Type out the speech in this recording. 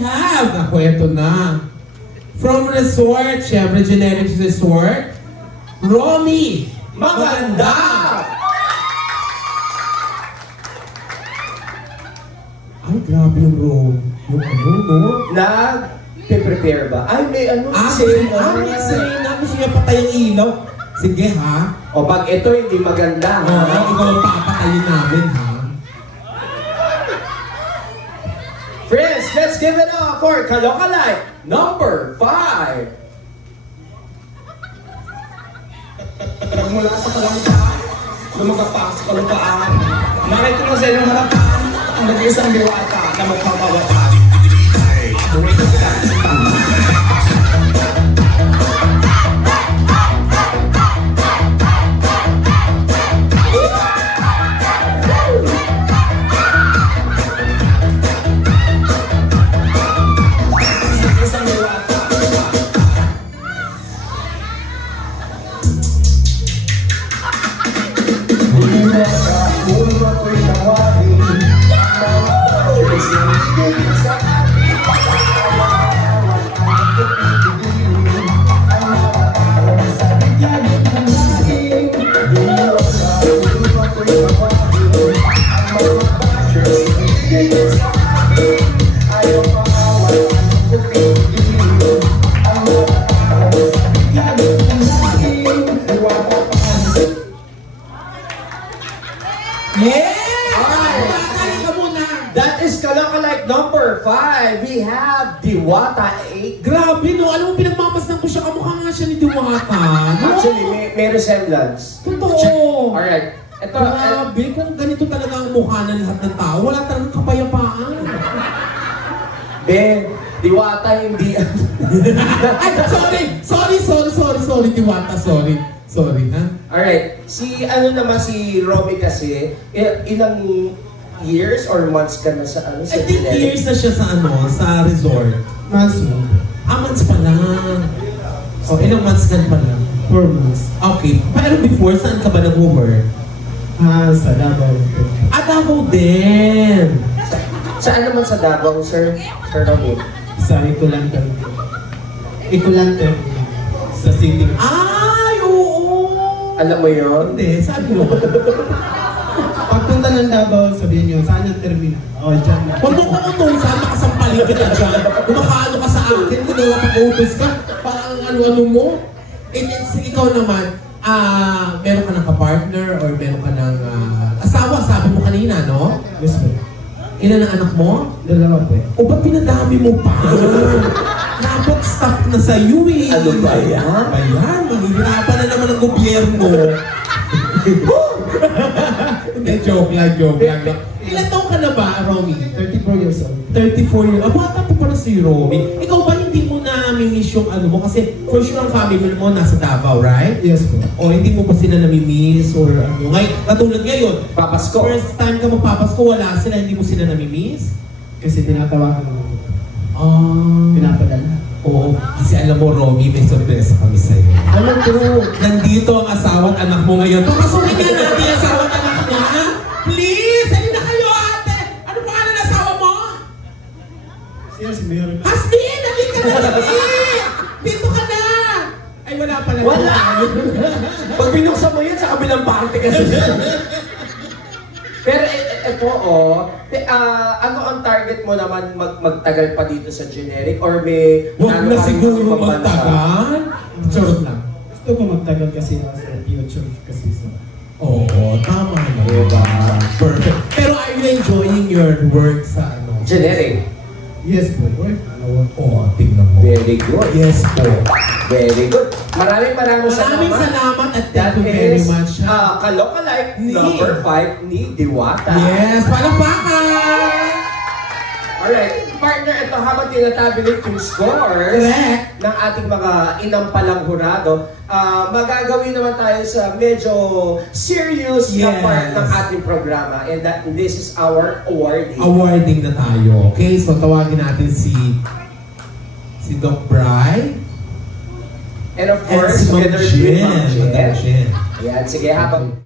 have, ako ito na. From Resort, syempre Generics Resort, Romy Maganda! Ay, grabe yung Romy. Yung ano, no? Nag-prepare ba? Ay, may ano? Gusto niya patay yung ilaw. Sige, ha? O, pag ito hindi maganda, Oo, ikaw ang papatayin namin, ha? Friends, let's give it up for Kalokalike number 5. Mula sa kalangkaan, lumagapak sa kalupaan. Nakita mo sa inyong harapan, ang nag-iisang diwata na magpapawatan. That is Kalokalike number 5. We have Diwata 8. Grabe, no? Alam mo, pinagmamasdan ko siya. Kamukha nga siya ni Diwata. No? Actually, may resemblance. Totoo. Alright. Ito, grabe, kung ganito talaga ang mukha ng lahat ng tao, wala talagang kapayapaan. Diwata hindi... Ay, sorry, Diwata, sorry, ha? Alright, si Romy kasi, ilang years or months ka na sa ano? I think years na siya sa resort. Months mo. Months pa lang. O, ilang months ka pa lang? 4 months. Okay, pero before, saan ka ba nag-work? Sa Davao. Davao din! Saan naman sa Davao, Sir Romy? Sa Ikulante. Sa city. Ay, oo! Alam mo yun? Hindi, saan mo? Pagpunta ng Davao, sabihin nyo, saan yung terminal? O, dyan na. Huwag mo kung utusan, makasampalin ka na dyan. Kumakaano ka sa akin, kung pag-utos ka, parang ano mo. Ikaw naman, meron ka ng kapartner or meron ka ng asawa, sabi mo kanina, no? Yes, po. Ilan ang anak mo? 2 po. O ba't pinadami mo pa? Dapat stop na sa'yo eh. Ano ba yan? Ayan, mahihirapan na naman ang gobyerno. Hindi, joke lang. Ilan taong ka na ba, Romy? 34 years old. 34 years old. Bata pa pala si Romy. Ikaw ba hindi mo namimiss yung ano mo? Kasi for sure ang family mo nasa Davao, right? Yes po. O hindi mo ba sila namimiss or ano? Katulad ngayon, Papasko. first time ka magpapasko, wala sila, hindi mo sila namimiss? Kasi tinatawagan mo. Pinapadala. Oo. Kasi alam mo, Romy, may sorpresa kami sa'yo. Ano true? Nandito ang asawa at anak mo ngayon. Pumasukin niya natin yung asawa at anak niya, ha? Please! Halina na kayo, ate! Ano pa ka na asawa mo? Si Mayor. Hasmin! Nandito ka na dali! Dito ka na! Ay, wala pala. Wala! Pag binuksan mo yan, sa kabilang parte kasi. Pero ito, ano ang target mo naman magtagal pa dito sa generic? Or may... Huwag na siguro magtagal. Charot lang. Gusto ko magtagal kasi sa future kasi sa... Oo, tama na. Diba? Perfect. Pero are you enjoying your work sa ano? Generic? Yes po. Oo, tingnan mo. Very good. Yes po. Very good. Maraming salamat at thank you very much. Kalokalike number 5 ni Diwata. Yes, palakpakan! Alright, partner, ito habang tinatabulate yung scores ng ating mga inampalang hurado, magagawin naman tayo sa medyo serious na part ng ating programa, and this is our awarding. Awarding na tayo. Okay, so tawagin natin si Doc Bry. And of course, Madam Jen. Ayan, sige, habang